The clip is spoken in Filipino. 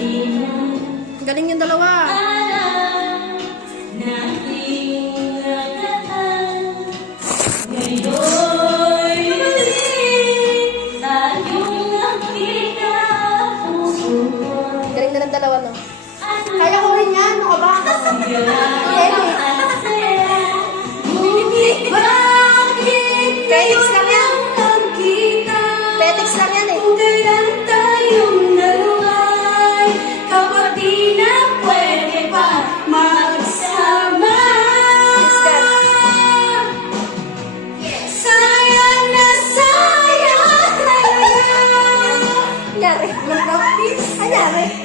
Galing yung dalawa. Galing na ng dalawa, no? Kaya ko rin yan. Ano ka ba? Petix lang yan. Petix lang yan eh. Anyari? Anyari?